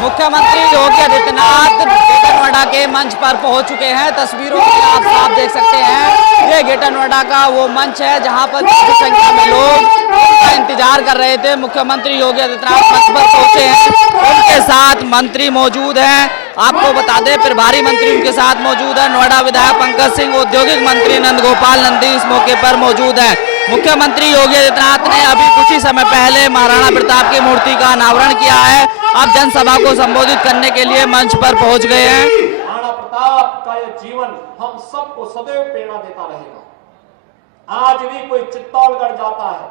मुख्यमंत्री योगी आदित्यनाथ ग्रेटर नोएडा के मंच पर पहुंच चुके हैं। तस्वीरों में आप साफ देख सकते हैं, ये ग्रेटर नोएडा का वो मंच है जहां पर काफी संख्या में लोग उनका इंतजार कर रहे थे। मुख्यमंत्री योगी आदित्यनाथ मंच पर पहुंचे हैं, उनके साथ मंत्री मौजूद हैं। आपको बता दें, प्रभारी मंत्री उनके साथ मौजूद है। नोएडा विधायक पंकज सिंह, औद्योगिक मंत्री नंदगोपाल नंदी इस मौके पर मौजूद है। मुख्यमंत्री योगी आदित्यनाथ ने अभी कुछ ही समय पहले महाराणा प्रताप की मूर्ति का अनावरण किया है। अब जनसभा को संबोधित करने के लिए मंच पर पहुंच गए हैं। महाराणा प्रताप का यह जीवन हम सबको सदैव प्रेरणा देता रहेगा। आज भी कोई चित्तौड़गढ़ जाता है,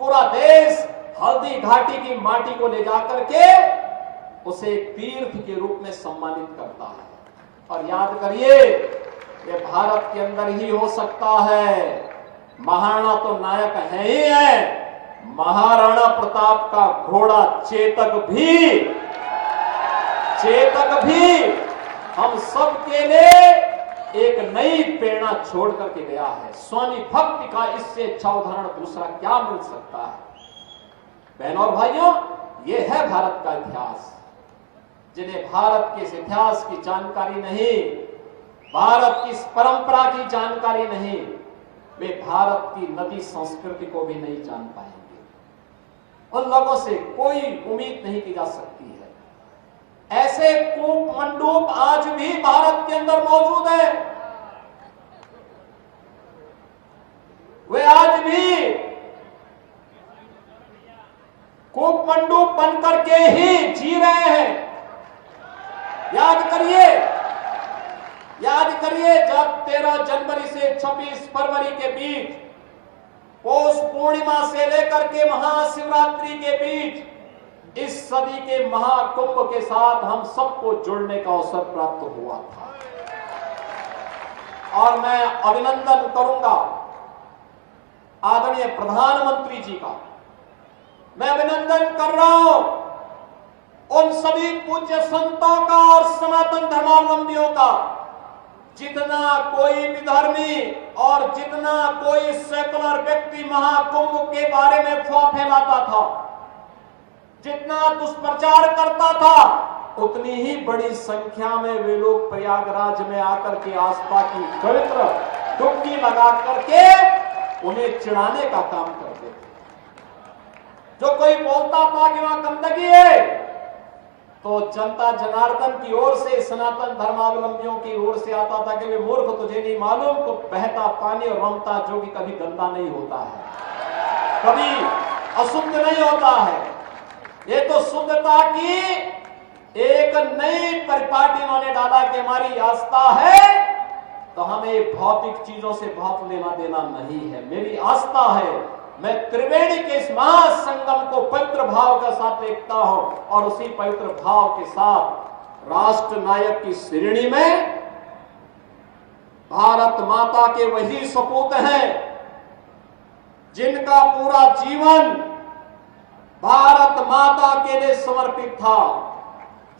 पूरा देश हल्दी घाटी की माटी को ले जाकर के उसे तीर्थ के रूप में सम्मानित करता है। और याद करिए, ये भारत के अंदर ही हो सकता है। महाराणा तो नायक है ही है, महाराणा प्रताप का घोड़ा चेतक भी हम सब के लिए एक नई प्रेरणा छोड़ करके गया है। स्वामी भक्ति का इससे अच्छा उदाहरण दूसरा क्या मिल सकता है। बहनों और भाइयों, ये है भारत का इतिहास। जिन्हें भारत के इस इतिहास की जानकारी नहीं, भारत की इस परंपरा की जानकारी नहीं, वे भारत की नदी संस्कृति को भी नहीं जान पाएंगे। उन लोगों से कोई उम्मीद नहीं की जा सकती है। ऐसे कूप मंडूप आज भी भारत के अंदर मौजूद है। वे आज भी कूप मंडूप बन करके ही जी रहे हैं। याद करिए जब 13 जनवरी से 26 फरवरी के बीच, पौष पूर्णिमा से लेकर के महाशिवरात्रि के बीच इस सदी के महाकुंभ के साथ हम सबको जुड़ने का अवसर प्राप्त हुआ था। और मैं अभिनंदन करूंगा आदरणीय प्रधानमंत्री जी का। मैं अभिनंदन कर रहा हूं उन सभी पूज्य संतों का और सनातन धर्मावलंबियों का। जितना कोई विधर्मी और जितना कोई सेकुलर व्यक्ति महाकुंभ के बारे में अफवाह फैलाता था, जितना दुष्प्रचार करता था, उतनी ही बड़ी संख्या में वे लोग प्रयागराज में आकर के आस्था की पवित्र डुबकी लगा करके उन्हें चिढ़ाने का काम करते थे। जो कोई बोलता था कि वहां गंदगी है, तो जनता जनार्दन की ओर से, सनातन धर्मावलंबियों की ओर से आता था कि वे मूर्ख, तुझे नहीं मालूम तो बहता पानी और रमता जो कि कभी गंदा नहीं होता है, कभी अशुद्ध नहीं होता है। ये तो शुद्धता की एक नई परिपाटी इन्होंने डाला कि हमारी आस्था है तो हमें भौतिक चीजों से बहुत लेना देना नहीं है। मेरी आस्था है, मैं त्रिवेणी के इस महासंगम को पवित्र भाव के साथ देखता हूं और उसी पवित्र भाव के साथ राष्ट्र नायक की श्रेणी में भारत माता के वही सपूत हैं जिनका पूरा जीवन भारत माता के लिए समर्पित था।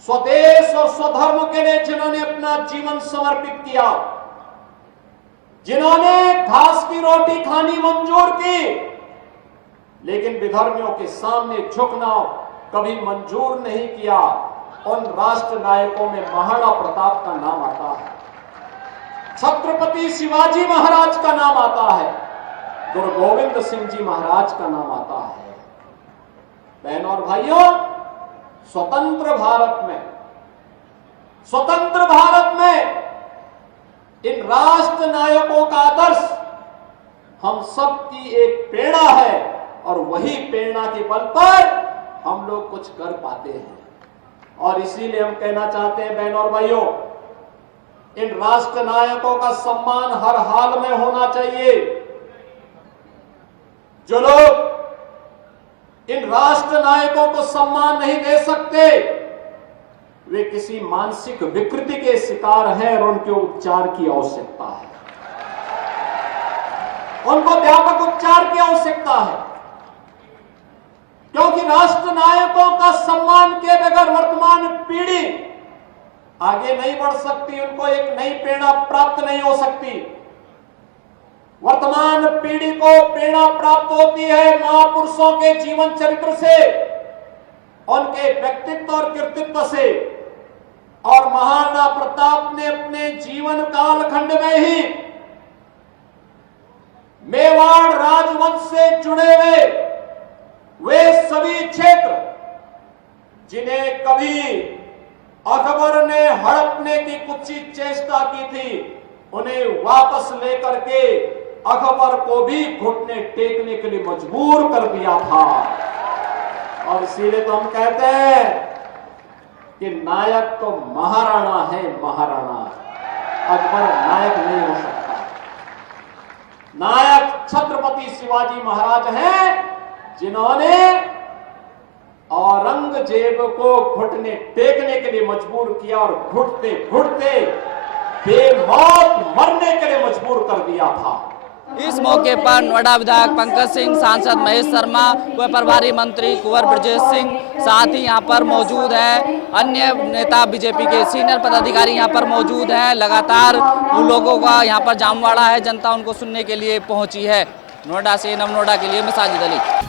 स्वदेश और स्वधर्म के लिए जिन्होंने अपना जीवन समर्पित किया, जिन्होंने घास की रोटी खानी मंजूर की, लेकिन विधर्मियों के सामने झुकना कभी मंजूर नहीं किया, उन राष्ट्र नायकों में महाराणा प्रताप का नाम आता है, छत्रपति शिवाजी महाराज का नाम आता है, गुरु गोविंद सिंह जी महाराज का नाम आता है। बहनों और भाइयों, स्वतंत्र भारत में इन राष्ट्र नायकों का आदर्श हम सब की एक प्रेरणा है और वही प्रेरणा के बल पर हम लोग कुछ कर पाते हैं। और इसीलिए हम कहना चाहते हैं बहनों और भाइयों, इन राष्ट्र नायकों का सम्मान हर हाल में होना चाहिए। जो लोग इन राष्ट्र नायकों को सम्मान नहीं दे सकते, वे किसी मानसिक विकृति के शिकार हैं और उनके उपचार की आवश्यकता है। उनको व्यापक उपचार की आवश्यकता है, क्योंकि राष्ट्र नायकों का सम्मान के बगैर वर्तमान पीढ़ी आगे नहीं बढ़ सकती, उनको एक नई प्रेरणा प्राप्त नहीं हो सकती। वर्तमान पीढ़ी को प्रेरणा प्राप्त होती है महापुरुषों के जीवन चरित्र से, उनके व्यक्तित्व और कृतित्व से और महाराणा प्रताप ने अपने जीवन कालखंड में ही मेवाड़ राजवंश से जुड़े हुए वे सभी क्षेत्र जिन्हें कभी अकबर ने हड़पने की कुछ चेष्टा की थी, उन्हें वापस लेकर के अकबर को भी घुटने टेकने के लिए मजबूर कर दिया था। और इसीलिए तो हम कहते हैं कि नायक तो महाराणा है, महाराणा। अकबर नायक नहीं हो सकता। नायक छत्रपति शिवाजी महाराज हैं, जिन्होंने औरंगजेब को घुटने टेकने के लिए मजबूर किया और घुटते घुटते बेमौत मरने के लिए मजबूर कर दिया था। इस मौके पर नोएडा विधायक पंकज सिंह, सांसद महेश शर्मा व प्रभारी मंत्री कुंवर ब्रजेश सिंह साथ ही यहाँ पर मौजूद हैं। अन्य नेता बीजेपी के सीनियर पदाधिकारी यहाँ पर मौजूद हैं। लगातार उन लोगों का यहाँ पर जामवाड़ा है, जनता उनको सुनने के लिए पहुंची है। नोएडा से नम नोएडा के लिए मैं साजिद अली।